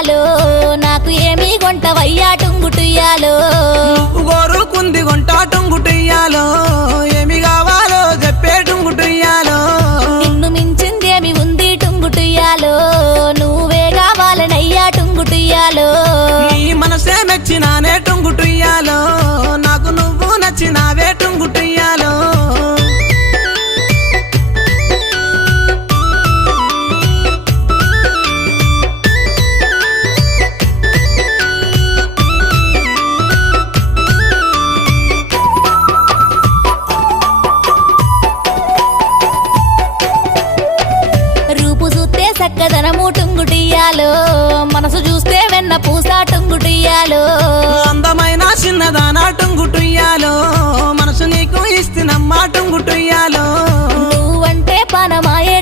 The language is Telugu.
టుంగుటుయ్యాలో నాకు ఏమి కొంటవయ్యా టుంగుటుయ్యాలో నువ్వు కోరుకుంది కొంటా టుంగుటుయ్యాలో ఏమి కావాలో చెప్పే టుంగుటుయ్యాలో నిన్ను మించిందేమి ఉంది టుంగుటుయ్యాలో నువ్వే కావాలనయ్యా టుంగుటుయ్యాలో నీ మనసే మెచ్చినానే టుంగుటుయ్యాలో నాకు నువ్వు నచ్చినావే టుంగుటుయ్యాలో రూపు చూస్తే చక్కదనము టుంగుటియ్యాలో మనసు చూస్తే వెన్న పూస టుంగుటియ్యాలో అందమైన చిన్నదానా టుంగుటుయ్యాలో మనసు నీకు ఇస్తున్నమ్మా టుంగుటుయ్యాలో నువ్వంటే పనమాయే